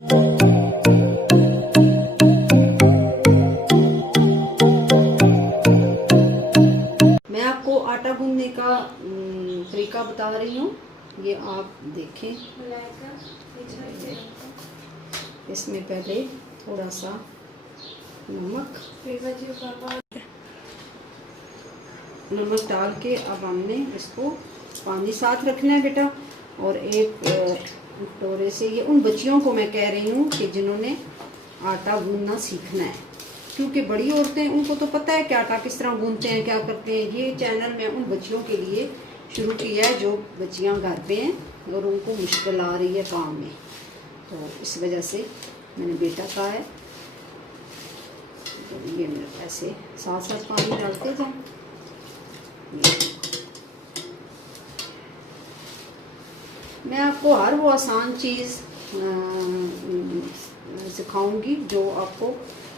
मैं आपको आटा गूंदने का तरीका बता रही हूँ, ये आप देखें। इसमें पहले थोड़ा सा नमक डाल के अब हमने इसको पानी साथ रखना है बेटा। और एक कटोरे से, ये उन बच्चियों को मैं कह रही हूँ कि जिन्होंने आटा गूंदना सीखना है, क्योंकि बड़ी औरतें उनको तो पता है कि आटा किस तरह गूंदते हैं, क्या करते हैं। ये चैनल मैं उन बच्चियों के लिए शुरू किया है जो बच्चियाँ घर पे हैं और उनको मुश्किल आ रही है काम में, तो इस वजह से मैंने बेटा कहा है। तो ये मेरे ऐसे साथ साथ पानी डालते जाएं। मैं आपको हर वो आसान चीज़ सिखाऊंगी जो आपको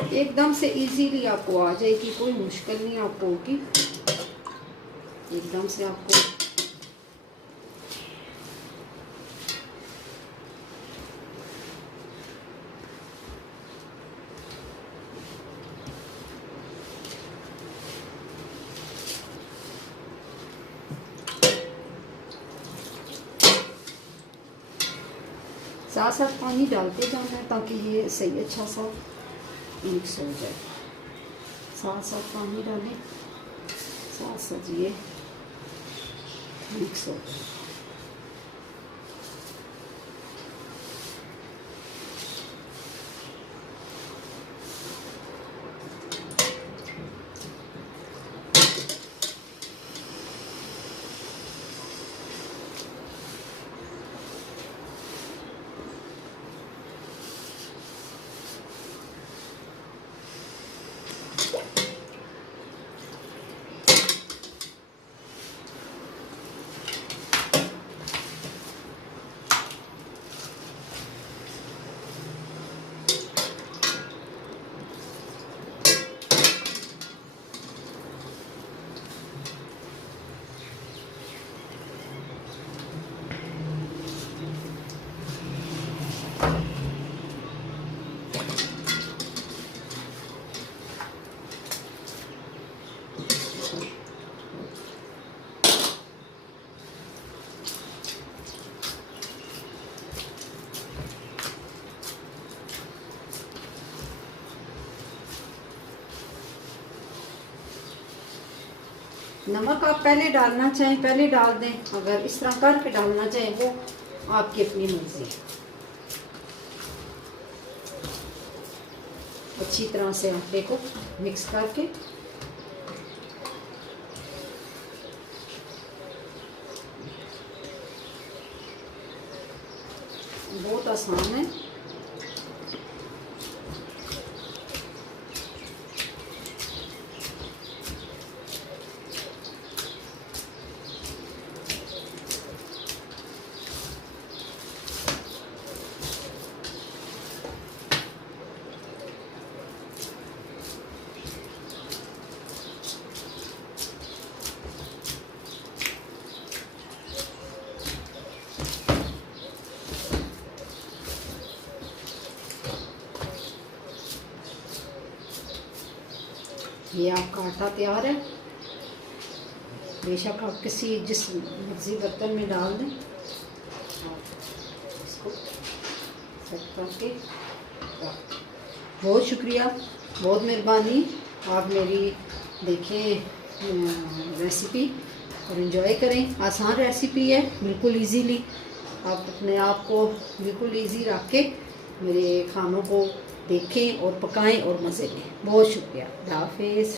एकदम से इजीली आपको आ जाएगी, कोई मुश्किल नहीं आपको होगी, एकदम से आपको। साथ साथ पानी डालते जाना है ताकि ये सही अच्छा सा मिक्स हो जाए। साथ साथ पानी डालें, साथ साथ ये मिक्स हो जाए। नमक आप पहले डालना चाहें पहले डाल दें, अगर इस तरह करके डालना चाहें वो आपकी अपनी मर्जी है। अच्छी तरह से आटे को मिक्स करके बहुत आसान है। ये आपका आटा तैयार है। बेशक आप किसी जिस मर्जी बर्तन में डाल दें और इसको सेट करके। बहुत शुक्रिया, बहुत मेहरबानी। आप मेरी देखें रेसिपी और इन्जॉय करें। आसान रेसिपी है, बिल्कुल इजीली आप अपने आप को बिल्कुल इजी रख के मेरे खानों को देखें और पकाएं और मज़े लें। बहुत शुक्रिया, अल्लाह हाफिज़।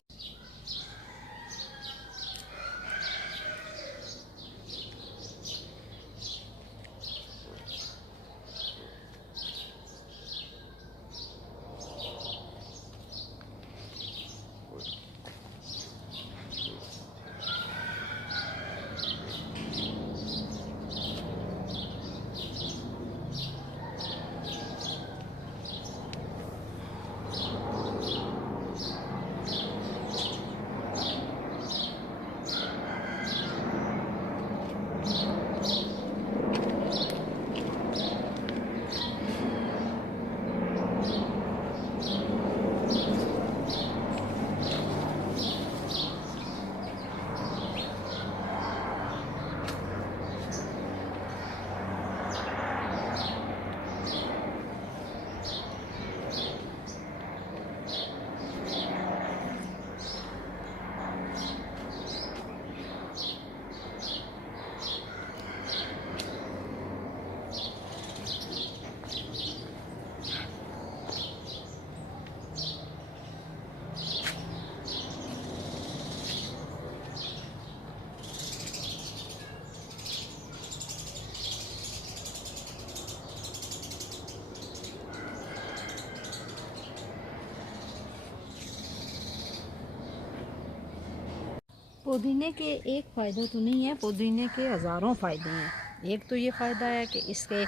पुदीने के एक फ़ायदा तो नहीं है, पुदीने के हज़ारों फ़ायदे हैं। एक तो ये फ़ायदा है कि इसके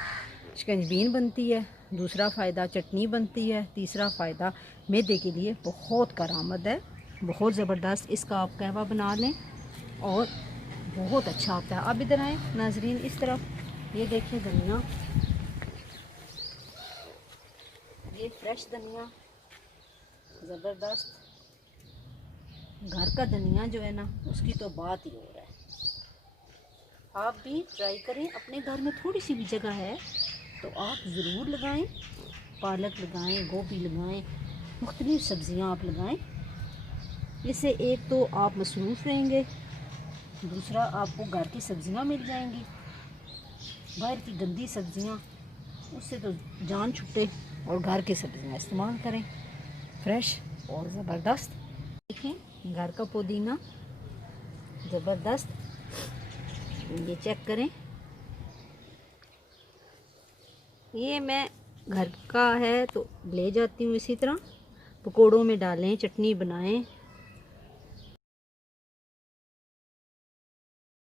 शिकंजबीन बनती है, दूसरा फ़ायदा चटनी बनती है, तीसरा फ़ायदा मैदे के लिए बहुत करामद है, बहुत ज़बरदस्त। इसका आप कहवा बना लें और बहुत अच्छा होता है। अब इधर आए नाजरीन इस तरफ, ये देखिए धनिया, ये फ्रेश धनिया ज़बरदस्त। घर का धनिया जो है ना उसकी तो बात ही हो रहा है। आप भी ट्राई करें, अपने घर में थोड़ी सी भी जगह है तो आप ज़रूर लगाएं, पालक लगाएं, गोभी लगाएं, मुख्तलिफ़ सब्ज़ियां आप लगाएं। इससे एक तो आप मसरूफ़ रहेंगे, दूसरा आपको घर की सब्ज़ियां मिल जाएंगी। बाहर की गंदी सब्ज़ियां उससे तो जान छुटे, और घर की सब्ज़ियां इस्तेमाल करें फ्रेश और ज़बरदस्त। देखें घर का पुदीना ज़बरदस्त, ये चेक करें, ये मैं घर का है तो ले जाती हूँ। इसी तरह पकोड़ों में डालें, चटनी बनाएं,